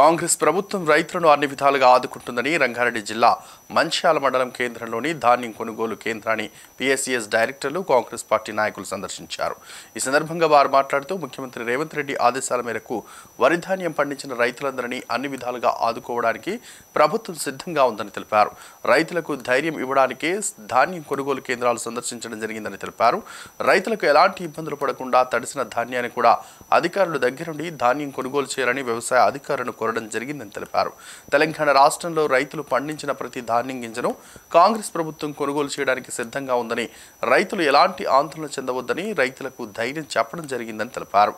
కాంగ్రెస్ ప్రభుత్వం రైతులను అన్ని విధాలుగా ఆదుకుంటుందని రంగారెడ్డి జిల్లా మంచిర్యాల మండలం కేంద్రంలోని ధాన్యం కొనుగోలు కేంద్రాన్ని పిఎస్సిఎస్ డైరెక్టర్లు కాంగ్రెస్ పార్టీ నాయకులు సందర్శించారు. ఈ సందర్భంగా వారు మాట్లాడుతూ ముఖ్యమంత్రి రేవంత్ రెడ్డి ఆదేశాల మేరకు వరి ధాన్యం పండించిన రైతులందరినీ అన్ని విధాలుగా ఆదుకోవడానికి ప్రభుత్వం సిద్ధంగా ఉందని తెలిపారు. రైతులకు ధైర్యం ఇవ్వడానికే ధాన్యం కొనుగోలు కేంద్రాలు సందర్శించడం జరిగిందని తెలిపారు. రైతులకు ఎలాంటి ఇబ్బందులు పడకుండా తడిసిన ధాన్యాన్ని కూడా అధికారుల దగ్గరుండి ధాన్యం కొనుగోలు చేయాలని వ్యవసాయ అధికారులను కోరడం జరిగిందని తెలిపారు. తెలంగాణ రాష్ట్రంలో రైతులు పండించిన ప్రతి ధాన్యం గింజను కాంగ్రెస్ ప్రభుత్వం కొనుగోలు చేయడానికి సిద్ధంగా ఉందని, రైతులు ఎలాంటి ఆందోళన చెందవద్దని రైతులకు ధైర్యం చెప్పడం జరిగిందని తెలిపారు.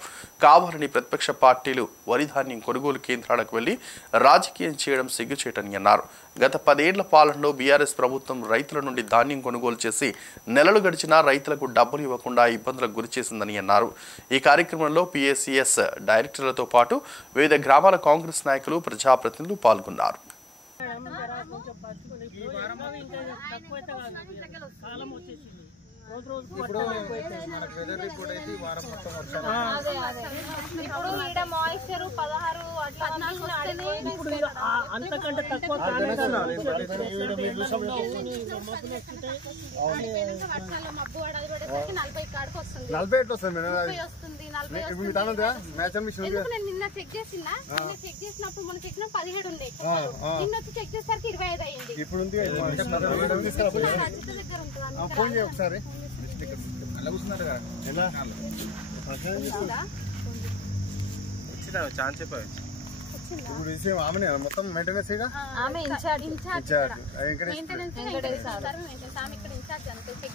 కావాలని ప్రతిపక్ష పార్టీలు వరి ధాన్యం కొనుగోలు కేంద్రాలకు వెళ్లి రాజకీయం చేయడం సిగ్గుచేటని అన్నారు. గత 10 ఏళ్ల పాలనలో బీఆర్ఎస్ ప్రభుత్వం రైతుల నుండి ధాన్యం కొనుగోలు చేసి నెలలు గడిచినా రైతులకు డబ్బులు ఇవ్వకుండా ఇబ్బందులకు గురిచేసిందని అన్నారు. ఈ కార్యక్రమంలో పిఎస్సిఎస్ డైరెక్టర్లతో పాటు వివిధ గ్రామాల కాంగ్రెస్ నాయకులు, ప్రజాప్రతినిధులు పాల్గొన్నారు. ఇప్పుడు మనకు వెదర్ రిపోర్ట్ అయితే ఈ వారం మొత్తం వర్షాలు. అంతకంటే తక్కువ 40 ఎట్లా వస్తుంది మేడం? ఇప్పుడు మీ తానంతా మ్యాచ్ మిషన్ నిన్న చెక్ చేసినప్పుడు మనం చెక్ 17 ఉండే, నిన్న వచ్చి చెక్ చేసేసరికి 25 అయ్యింది. ఇప్పుడు ఉంది ఫోన్ చేయ ఒకసారి. ఇప్పుడు విషయం ఆమెనే మొత్తం మెయింటెనెన్స్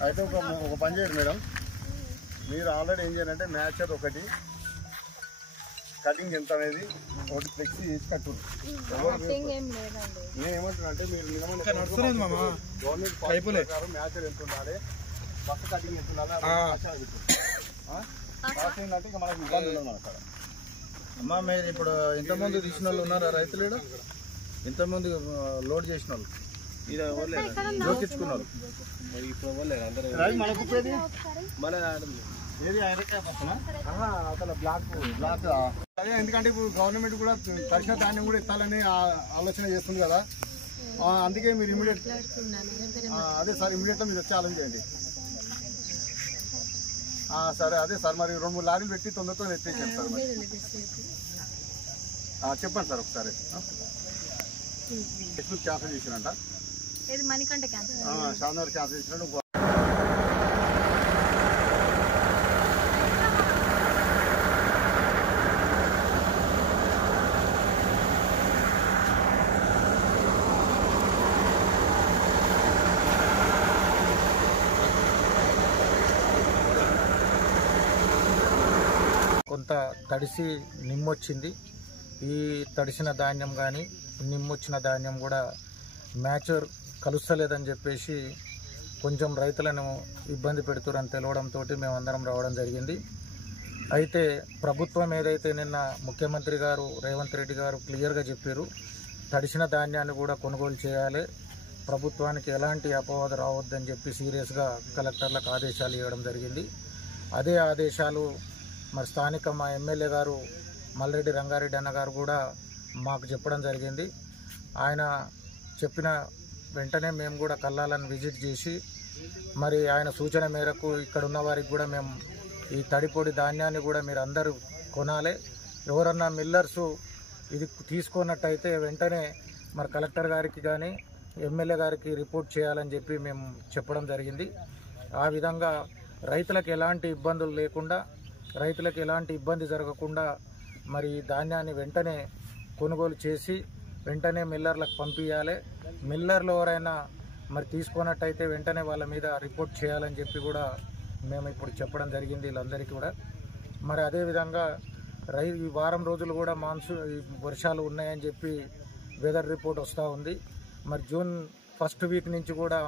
అయితే ఒక పని చేయండి మేడం. మీరు ఆల్రెడీ ఏం చేయాలంటే మ్యాచర్ ఒకటి కటింగ్ ఎంత అనేది ఒకటి ఫ్లెక్సీ చేసి కట్టు. నేను ఏమంటున్నా అంటే మీరు గవర్నమెంట్ మ్యాచర్ ఎంత ఉండాలి, బస్సు కటింగ్ ఎంత ఉండాలి అంటే ఇక మనకు ఇబ్బంది ఉండదు. అక్కడ అమ్మా మీరు ఇప్పుడు ఇంతమంది తీసిన వాళ్ళు ఉన్నారా రైతులు? ఇంతమంది లోడ్ చేసిన వాళ్ళు జోకించుకున్నారు. ఎందుకంటే ఇప్పుడు గవర్నమెంట్ కూడా తక్షణ ధాన్యం కూడా ఇస్తాలని ఆలోచన చేస్తుంది కదా, అందుకే మీరు ఇమీడియట్ అదే సార్ ఇమీడియట్ గా మీరు వచ్చి ఆలోచించండి. సరే అదే సార్, మరి 2-3 లారీలు పెట్టి తొందరతో ఎత్తేసాను సార్. మరి చెప్పండి సార్ ఒకసారి. ఫేస్బుక్ క్యాన్సిల్ చేసినంట, షానర్ క్యాన్సిల్ చేసినట్టు. కొంత తడిసి నిమ్మొచ్చింది. ఈ తడిసిన ధాన్యం కానీ నిమ్మొచ్చిన ధాన్యం కూడా మ్యాచర్ కలుస్తలేదని చెప్పేసి కొంచెం రైతులను ఇబ్బంది పెడుతురని తెలవడంతో మేమందరం రావడం జరిగింది. అయితే ప్రభుత్వం ఏదైతే నిన్న ముఖ్యమంత్రి గారు రేవంత్ రెడ్డి గారు క్లియర్గా చెప్పారు, తడిసిన ధాన్యాన్ని కూడా కొనుగోలు చేయాలి, ప్రభుత్వానికి ఎలాంటి అపవాదు రావద్దని చెప్పి సీరియస్గా కలెక్టర్లకు ఆదేశాలు ఇవ్వడం జరిగింది. అదే ఆదేశాలు మరి స్థానిక మా ఎమ్మెల్యే గారు మల్రెడ్డి రంగారెడ్డి అన్న గారు కూడా మాకు చెప్పడం జరిగింది. ఆయన చెప్పిన వెంటనే మేము కూడా కల్లాలను విజిట్ చేసి మరి ఆయన సూచన మేరకు ఇక్కడ ఉన్న వారికి కూడా మేము ఈ తడిపొడి ధాన్యాన్ని కూడా మీరు అందరూ కొనాలి, ఎవరన్నా మిల్లర్సు ఇది తీసుకున్నట్టయితే వెంటనే మరి కలెక్టర్ గారికి కానీ ఎమ్మెల్యే గారికి రిపోర్ట్ చేయాలని చెప్పి మేము చెప్పడం జరిగింది. ఆ విధంగా రైతులకు ఎలాంటి ఇబ్బందులు లేకుండా, రైతులకు ఎలాంటి ఇబ్బంది జరగకుండా మరి ధాన్యాన్ని వెంటనే కొనుగోలు చేసి వెంటనే మిల్లర్లకు పంపించాలి. మిల్లర్లు ఎవరైనా మరి తీసుకున్నట్టయితే వెంటనే వాళ్ళ మీద రిపోర్ట్ చేయాలని చెప్పి కూడా మేము ఇప్పుడు చెప్పడం జరిగింది వీళ్ళందరికీ కూడా. మరి అదేవిధంగా ఈ వారం రోజులు కూడా వర్షాలు ఉన్నాయని చెప్పి వెదర్ రిపోర్ట్ వస్తూ ఉంది. మరి జూన్ ఫస్ట్ వీక్ నుంచి కూడా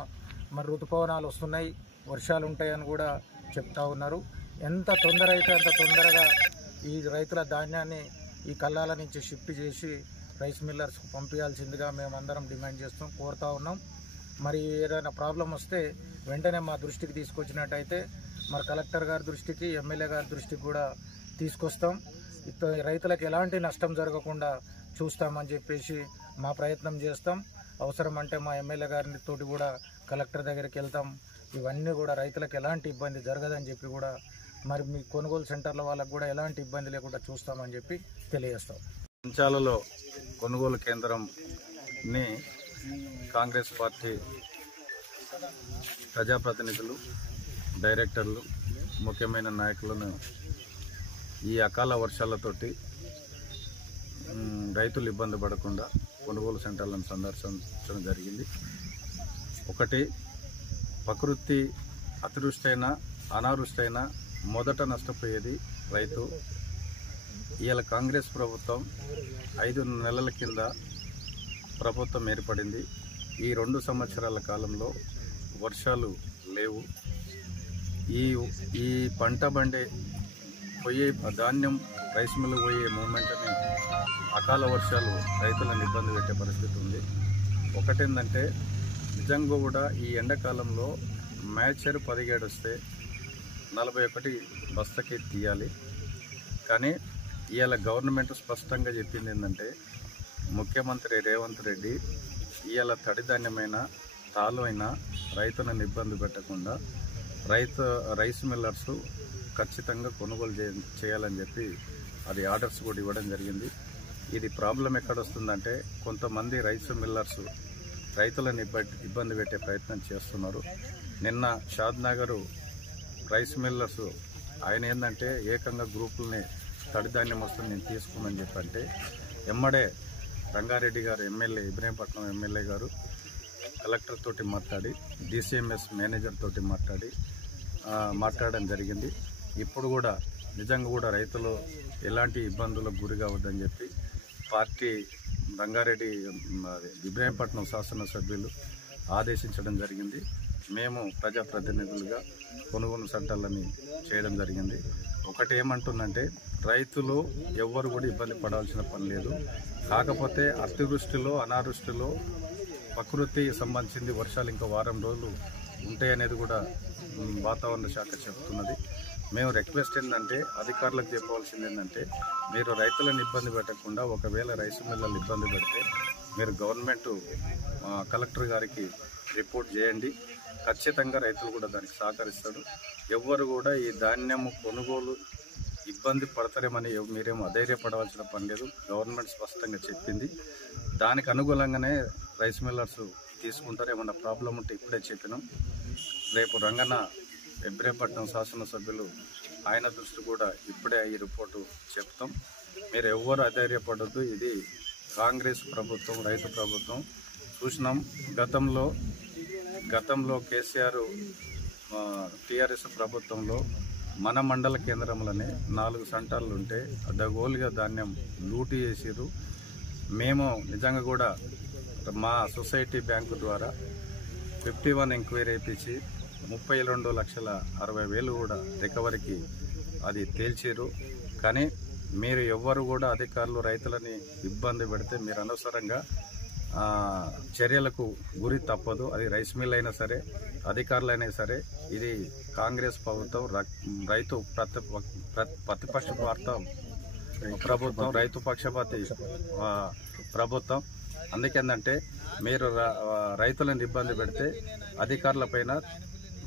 మరి ఋతుపవనాలు వస్తున్నాయి, వర్షాలు ఉంటాయని కూడా చెప్తా ఉన్నారు. ఎంత తొందర అయితే అంత తొందరగా ఈ రైతుల ధాన్యాన్ని ఈ కల్లాల నుంచి షిఫ్ట్ చేసి రైస్ మిల్లర్స్కు పంపించాల్సిందిగా మేమందరం డిమాండ్ కోరుతా ఉన్నాం. మరి ఏదైనా ప్రాబ్లం వస్తే వెంటనే మా దృష్టికి తీసుకొచ్చినట్టయితే మరి కలెక్టర్ గారి దృష్టికి, ఎమ్మెల్యే గారి దృష్టికి కూడా తీసుకొస్తాం. రైతులకు ఎలాంటి నష్టం జరగకుండా చూస్తామని చెప్పేసి మా ప్రయత్నం చేస్తాం. అవసరం అంటే మా ఎమ్మెల్యే గారిని తోటి కూడా కలెక్టర్ దగ్గరికి వెళ్తాం. ఇవన్నీ కూడా రైతులకు ఎలాంటి ఇబ్బంది జరగదని చెప్పి కూడా మరి మీ కొనుగోలు సెంటర్ల వాళ్ళకు కూడా ఎలాంటి ఇబ్బంది లేకుండా చూస్తామని చెప్పి తెలియజేస్తాం. మంచాలలో కొనుగోలు కేంద్రంని కాంగ్రెస్ పార్టీ ప్రజాప్రతినిధులు, డైరెక్టర్లు, ముఖ్యమైన నాయకులను ఈ అకాల వర్షాలతోటి రైతులు ఇబ్బంది పడకుండా కొనుగోలు సెంటర్లను సందర్శించడం జరిగింది. ఒకటి, ప్రకృతి అతివృష్టి అయినా అనావృష్టి అయినా మొదట నష్టపోయేది రైతు. ఇవాళ కాంగ్రెస్ ప్రభుత్వం 5 నెలల కింద ప్రభుత్వం ఏర్పడింది. ఈ 2 సంవత్సరాల కాలంలో వర్షాలు లేవు. ఈ పంట బండే పోయే ధాన్యం రైస్ మిల్లు పోయే మూమెంట్ని అకాల వర్షాలు రైతులను ఇబ్బంది పెట్టే పరిస్థితి ఉంది. ఒకటేందంటే నిజంగా కూడా ఈ ఎండాకాలంలో మ్యాచర్ 17 వస్తే 41 బస్తకి తీయాలి. కానీ ఇవాళ గవర్నమెంట్ స్పష్టంగా చెప్పింది ఏంటంటే, ముఖ్యమంత్రి రేవంత్ రెడ్డి ఇవాళ తడి ధాన్యమైన తాలు అయినా రైతులను ఇబ్బంది పెట్టకుండా రైస్ మిల్లర్స్ ఖచ్చితంగా కొనుగోలు చేయాలని చెప్పి అది ఆర్డర్స్ కూడా ఇవ్వడం జరిగింది. ఇది ప్రాబ్లం ఎక్కడొస్తుందంటే, కొంతమంది రైస్ మిల్లర్స్ రైతులను ఇబ్బంది పెట్టే ప్రయత్నం చేస్తున్నారు. నిన్న షాద్నగర్ రైస్ మిల్లర్స్ ఆయన ఏంటంటే ఏకంగా గ్రూపుల్ని తడిధాన్యం వస్తుంది నేను తీసుకోమని చెప్పంటే ఎమ్మడే రంగారెడ్డి గారు ఎమ్మెల్యే, ఇబ్రహీంపట్నం ఎమ్మెల్యే గారు కలెక్టర్ తోటి మాట్లాడి DCMS మేనేజర్ తోటి మాట్లాడడం జరిగింది. ఇప్పుడు కూడా నిజంగా కూడా రైతులు ఎలాంటి ఇబ్బందులకు గురి కావద్దని చెప్పి పార్టీ రంగారెడ్డి ఇబ్రహీంపట్నం శాసనసభ్యులు ఆదేశించడం జరిగింది. మేము ప్రజాప్రతినిధులుగా కొనుగోలు సెంటర్లని చేయడం జరిగింది. ఒకటి ఏమంటుందంటే, రైతులు ఎవ్వరు కూడా ఇబ్బంది పడాల్సిన పని లేదు. కాకపోతే అతివృష్టిలో అనావృష్టిలో ప్రకృతి సంబంధించింది వర్షాలు ఇంకా వారం రోజులు ఉంటాయనేది కూడా వాతావరణ శాఖ చెప్తున్నది. మేము రిక్వెస్ట్ ఏంటంటే, అధికారులకు చెప్పవలసింది ఏంటంటే, మీరు రైతులను ఇబ్బంది పెట్టకుండా ఒకవేళ రైస్ మిల్లర్లు ఇబ్బంది పెడితే మీరు గవర్నమెంట్ కలెక్టర్ గారికి రిపోర్ట్ చేయండి. ఖచ్చితంగా రైతులు కూడా దానికి సహకరిస్తారు. ఎవ్వరు కూడా ఈ ధాన్యము కొనుగోలు ఇబ్బంది పడతారేమని మీరేమో అధైర్యపడవలసిన పని లేదు. గవర్నమెంట్ స్పష్టంగా చెప్పింది. దానికి అనుగుణంగానే రైస్ మిల్లర్స్ తీసుకుంటారు. ఏమన్నా ప్రాబ్లం ఉంటే ఇప్పుడే చెప్పినాం. రేపు రంగన్న ఇబ్రహీంపట్నం శాసనసభ్యులు ఆయన దృష్టి కూడా ఇప్పుడే ఈ రిపోర్టు చెప్తాం. మీరు ఎవ్వరు అధైర్యపడద్దు. ఇది కాంగ్రెస్ ప్రభుత్వం, రైతు ప్రభుత్వం. చూసినాం గతంలో కేసీఆర్ టీఆర్ఎస్ ప్రభుత్వంలో మన మండల కేంద్రంలోనే 4 సెంటర్లు ఉంటే అడ్డగోలుగా ధాన్యం లూటీ చేసిర్రు. మేము నిజంగా కూడా మా సొసైటీ బ్యాంకు ద్వారా 51 ఎంక్వైరీ ఇప్పించి 32,60,000 కూడా రికవరీకి అది తేల్చిరు. కానీ మీరు ఎవ్వరు కూడా అధికారులు రైతులని ఇబ్బంది పెడితే మీరు అనవసరంగా చర్యలకు గురి తప్పదు. అది రైస్ మిల్ అయినా సరే, అధికారులైనా సరే. ఇది కాంగ్రెస్ ప్రభుత్వం, రైతు ప్రతిపక్ష ప్రభుత్వం, రైతు పక్షపాతి ప్రభుత్వం. అందుకేందంటే, మీరు రైతులను ఇబ్బంది పెడితే అధికారులపైన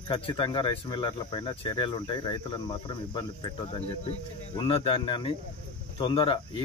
ఖచ్చితంగా రైస్ మిల్లర్లపైన చర్యలు ఉంటాయి. రైతులను మాత్రం ఇబ్బంది పెట్టొద్దని చెప్పి ఉన్న ధాన్యాన్ని తొందర ఈ